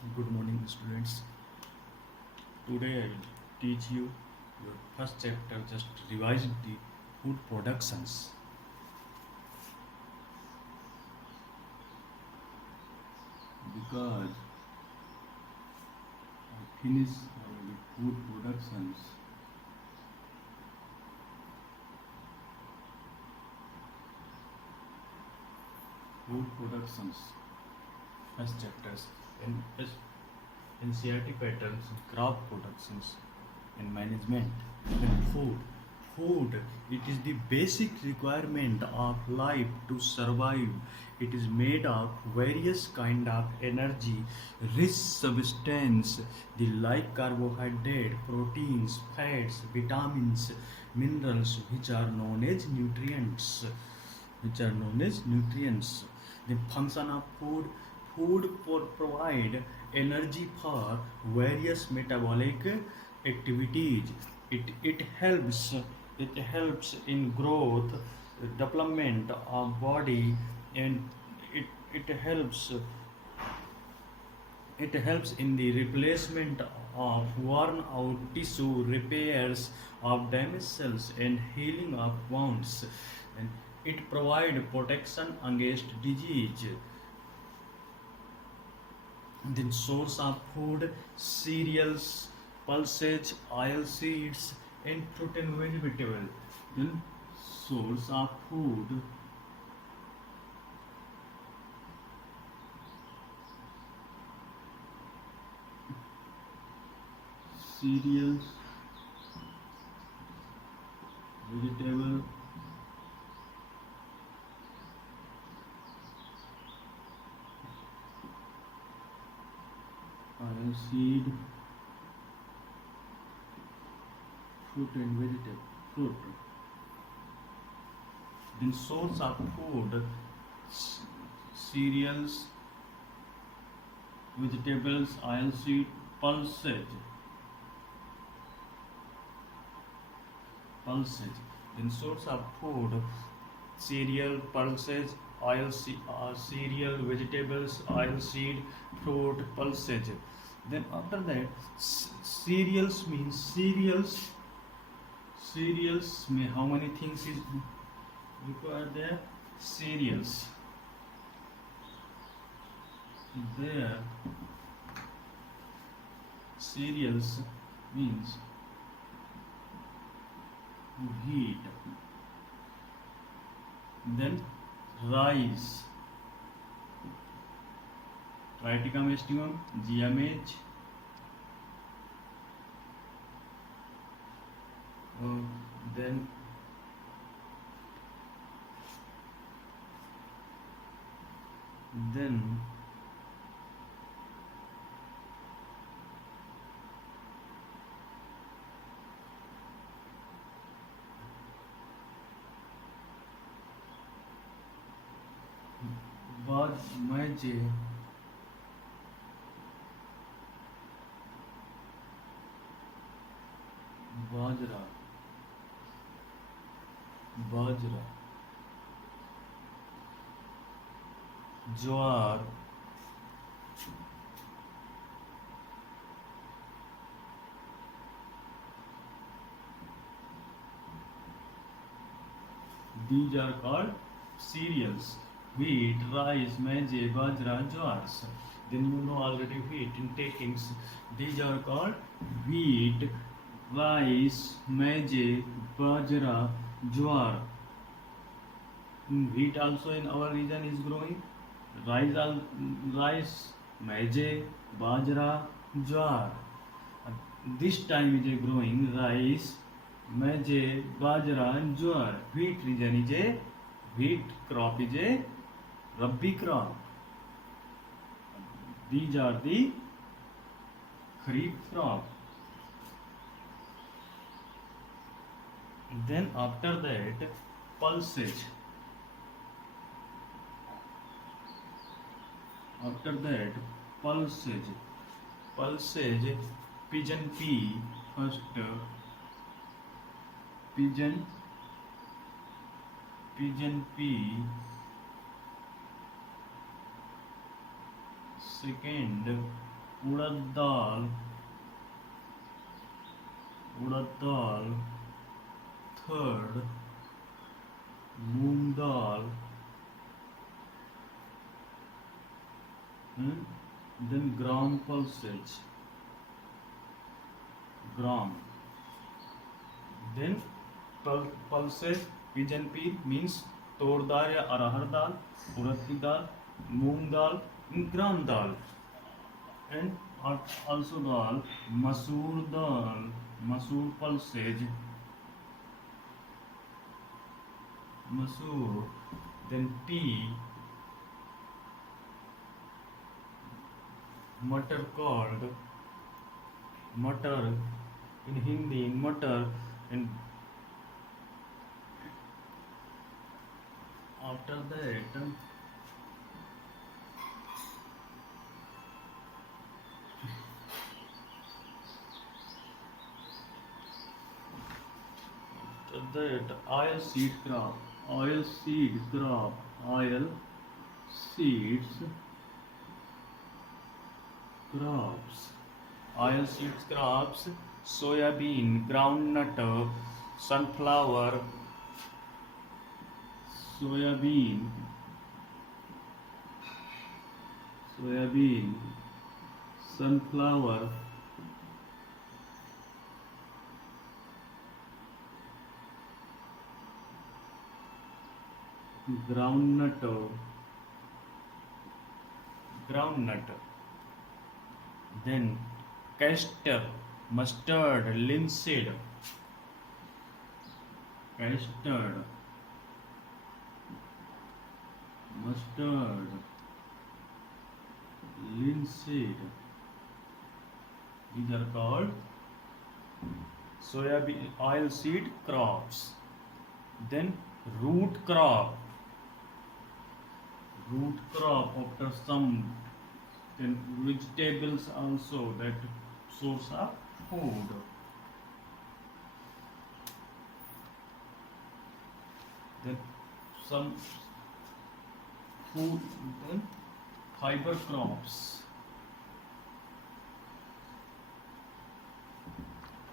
Good morning, students. Today I will teach you your first chapter. Just revise the food productions because I finished the food productions. Food productions first chapters in NCRT patterns, craft productions, and management. And food, it is the basic requirement of life to survive. It is made of various kind of energy, rich substance, the like carbohydrate, proteins, fats, vitamins, minerals, which are known as nutrients. The function of food for provide energy for various metabolic activities. It helps in growth, development of body, and it it helps it helps in the replacement of worn out tissue, repairs of damaged cells, and healing of wounds. And it provides protection against disease. Then source of food, cereals, pulses, oil seeds, and fruit and vegetable. Then source of food, cereals, vegetable, oil seed, fruit and vegetable. Fruit. Then source of food, cereals, vegetables, oil seed, pulses. Then source of food, cereal, pulses, cereal, vegetables, oil seed, fruit, pulses. Then after that, cereals means cereals. Cereals mean how many things is required there? Cereals. There, cereals means wheat. Then rice, Triticum aestivum, GMH, then then बाजरे, बाजरा, बाजरा, ज्वार, these are called cereals. Wheat, rice, maize, bajra, jowars. Then you know already wheat intakings. These are called wheat, rice, maize, bajra, jowar. Wheat also in our region is growing. Rice, maize, bajra, jowar. This time is a growing rice, maize, bajra, and jowar. Wheat region is a wheat crop is a Rabi crop. These are the Kharif crop. Then after that, pulses. After that, pulses. Pulses, pigeon pea first. Pigeon pea second, urad dal, urad dal. Third, moong dal. Then gram pulses, gram. Then pulses, pigeon pea means तोड़ दाल या अरहर दाल, उड़द की दाल, मूंग दाल, gram dal. And also dal, masoor pulses, masoor. Then pea, मटर called मटर in Hindi, मटर. And after that, oil seed crop, oil seeds, crops, oil seeds crops, soybean, groundnut, sunflower, soybean, sunflower, groundnut, then castor, mustard, linseed, these are called soybean oil seed crops. Then root crop after some. Then vegetables also, that source of food. Then some food. Then fiber crops,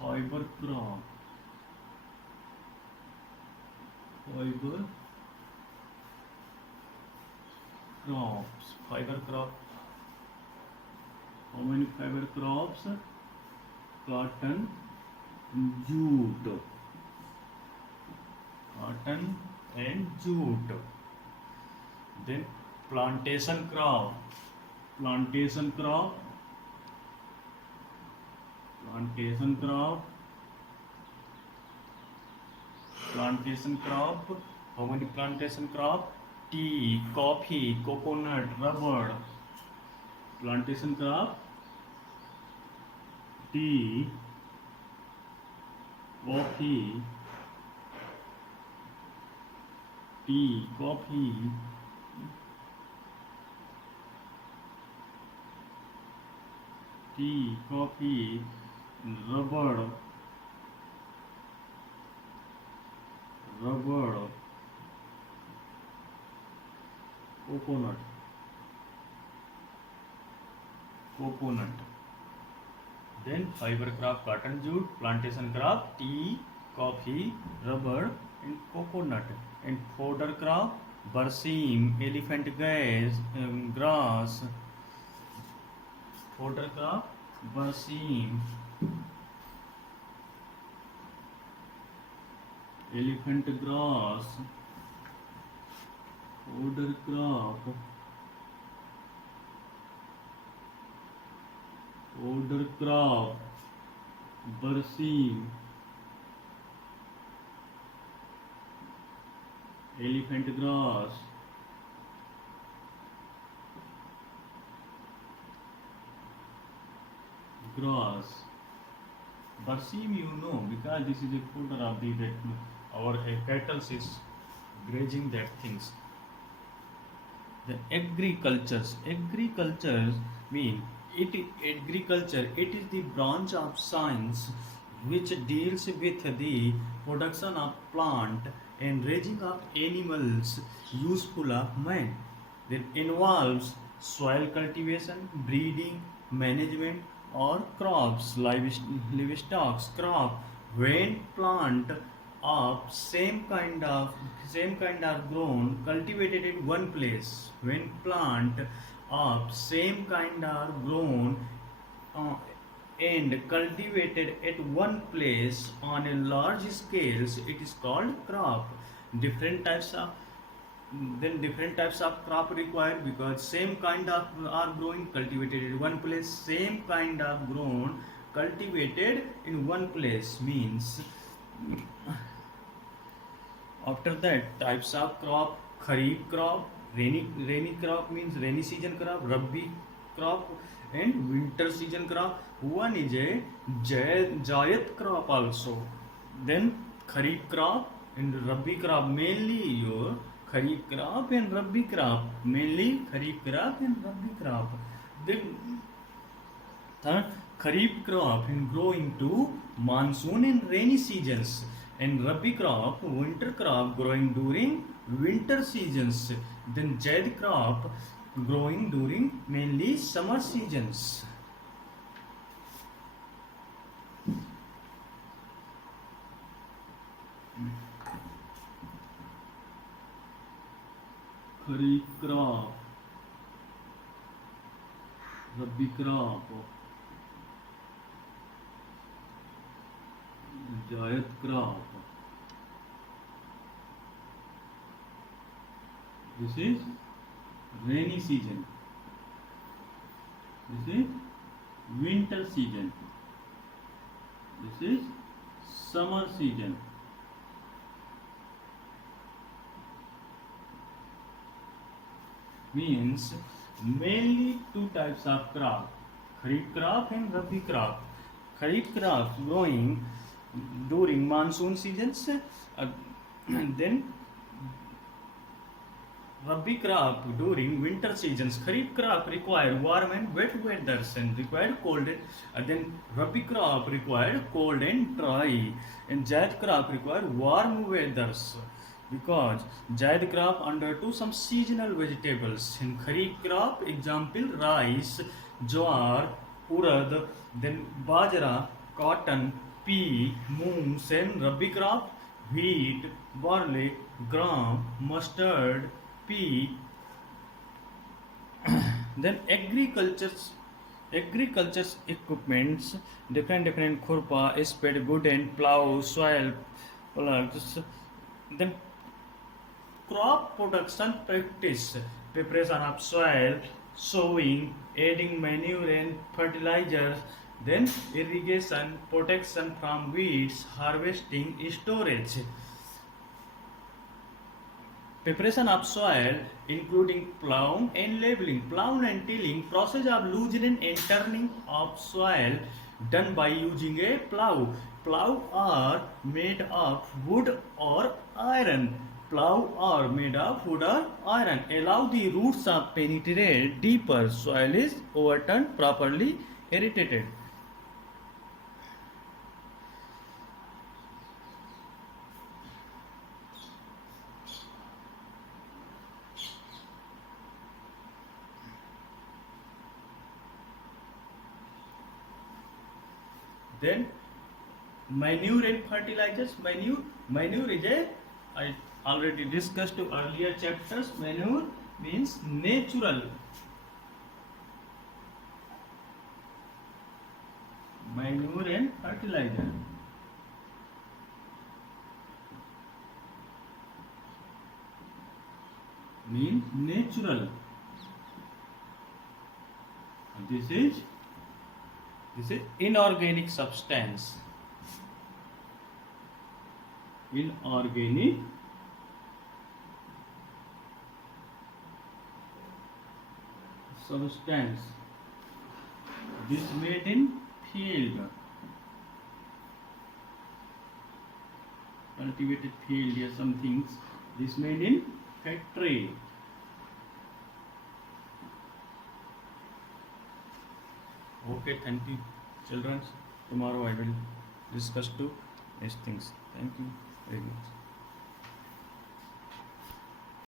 fiber crop, how many fiber crops? Cotton, jute, then plantation crop, how many plantation crop? Tea, coffee, coconut, rubber. Plantation crop, tea, coffee, rubber, coconut. Then fiber crop, cotton, jute, plantation crop, tea, coffee, rubber, and coconut. And fodder crop, berseem, elephant grass. Fodder crop, berseem, elephant grass. Fodder crop, berseem, elephant grass. Berseem, because this is a fodder of the that our cattle is grazing that things. The agriculture mean agriculture. It is the branch of science which deals with the production of plant and raising of animals useful of man. That involves soil cultivation, breeding, management or crops, livestock, crop, when plant of same kind are grown, cultivated in one place. When plant of same kind are grown uh, and cultivated at one place on a large scale, it is called crop. Different types of different types of crop required, because same kind of are growing cultivated in one place. Same kind of grown cultivated in one place means, after that, types of crop: kharif crop, rainy crop means rainy season crop, rabbi crop, and winter season crop. One is a jayat crop also. Then kharif crop and rabbi crop, mainly your kharif crop and rabbi crop, mainly kharif crop and rabbi crop. Then third, kharif crop growing to monsoon and rainy seasons, and rabi crop, winter crop, growing during winter seasons. Then jaid crop growing during mainly summer seasons. Kharif crop, rabi crop, जायद crop. This is rainy season. This is winter season. This is summer season. Means mainly two types of crop: kharif crop and rabi crop. Kharif crops growing during monsoon seasons, then rabi crop during winter seasons. Kharif crop require warm and wet weathers and require cold then rabi crop require cold and dry, and jaid crop require warm weathers, because jaid crop undergo some seasonal vegetables. In kharif crop, example rice, jowar, urad, then bajra, cotton, pea, moons. And rabi crop, wheat, barley, gram, mustard, pea. Then agriculture's equipments, different khurpa, spade, good and plow, soil plugs. Then crop production practice: preparation of soil, sowing, adding manure and fertilizers, then irrigation, protection from weeds, harvesting, storage. Preparation of soil, including plowing and leveling. Plowing and tilling, process of loosening and turning of soil done by using a plow. Plow are made of wood or iron. Plow are made of wood or iron. Allow the roots of penetrate deeper. Soil is overturned, properly irrigated. Then manure and fertilizers. Manure is a, I already discussed earlier chapters. Manure means natural. Manure and fertilizer means natural. This is inorganic substance. Inorganic substance. This made in field, cultivated field, or some things. This made in factory. Okay, thank you, children. Tomorrow I will discuss two these things. Thank you very much.